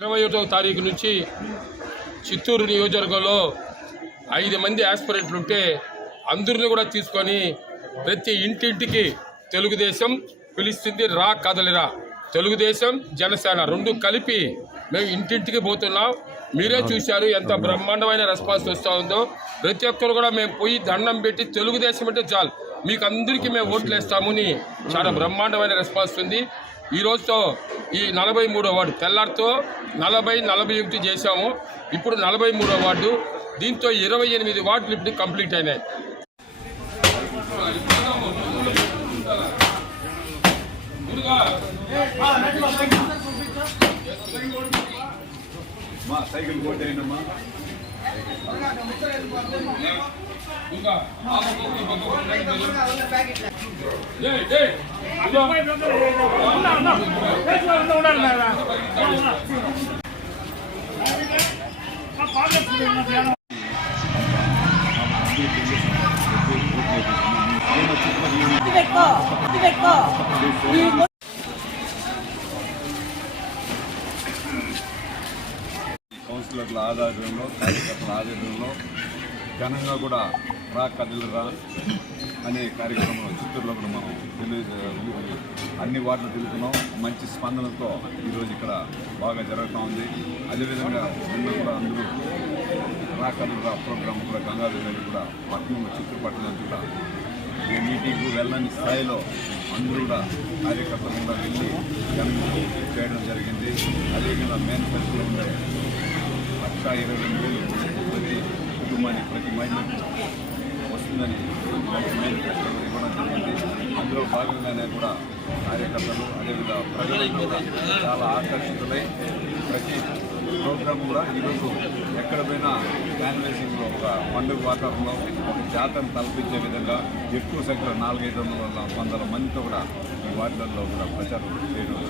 ఇరవై ఒకటో తారీఖు నుంచి చిత్తూరు నియోజకవర్గంలో ఐదు మంది ఆస్పిరెంట్లు ఉంటే అందరిని కూడా తీసుకొని ప్రతి ఇంటింటికి తెలుగుదేశం పిలుస్తుంది రా కదలిరా. తెలుగుదేశం జనసేన రెండు కలిపి మేము ఇంటింటికి పోతున్నాం. మీరే చూశారు ఎంత బ్రహ్మాండమైన రెస్పాన్స్ వస్తూ ఉందో. ప్రతి ఒక్కరు కూడా మేము పోయి దండం పెట్టి తెలుగుదేశం అంటే చాలు. మీకు అందరికీ మేము ఓట్లు వేస్తామని చాలా బ్రహ్మాండమైన రెస్పాన్స్ ఉంది. ఈ రోజుతో ఈ నలభై మూడో వార్డు తెల్లారితో నలభై నలభై ఒకటి చేశాము. ఇప్పుడు నలభై మూడో వార్డు దీంతో ఇరవై ఎనిమిది వార్డులు ఇప్పుడు కంప్లీట్ అయినాయి. சைக்கிள் போட்டு என்னம்மா? కౌన్సిలర్ల ఆధ్వర్యంలో కార్యకర్తల ఆధ్వర్యంలో ఘనంగా కూడా రా కదిలిరా అనే కార్యక్రమంలో చిత్తూరులో కూడా మనం తెలియ అన్ని వార్డులు తిరుగుతున్నాం. మంచి స్పందనతో ఈరోజు ఇక్కడ బాగా జరుగుతూ ఉంది. అదేవిధంగా నిన్న కూడా అందరూ రా కదిలిరా ప్రోగ్రాం కూడా గంగాధర్ కూడా పట్టణంలో చిత్తూరు పట్టణం కూడా ఈ మీటింగ్కు వెళ్ళని స్థాయిలో అందరూ కూడా కార్యకర్తలు కూడా వెళ్ళి చేయడం జరిగింది. అదేవిధంగా మేనిఫెస్టోలో ఉండే లక్ష ఇరవై రెండు వేలు ప్రతి కుటుంబానికి ప్రతి మహిళకు వస్తుందని ఇవ్వడం జరిగింది అందులో భాగంగానే కూడా కార్యకర్తలు అదేవిధంగా ప్రజలు కూడా చాలా ఆకర్షితులై ప్రతి ప్రోగ్రామ్ కూడా ఈరోజు ఎక్కడ పోయినా క్యాన్వేసింగ్లో ఒక పండుగ వాతావరణంలో ఒక జాతరను కల్పించే విధంగా ఎక్కువ సంఖ్యలో నాలుగైదు వందల వందల మందితో కూడా ఈ వార్డులలో కూడా ప్రచారం చేయడం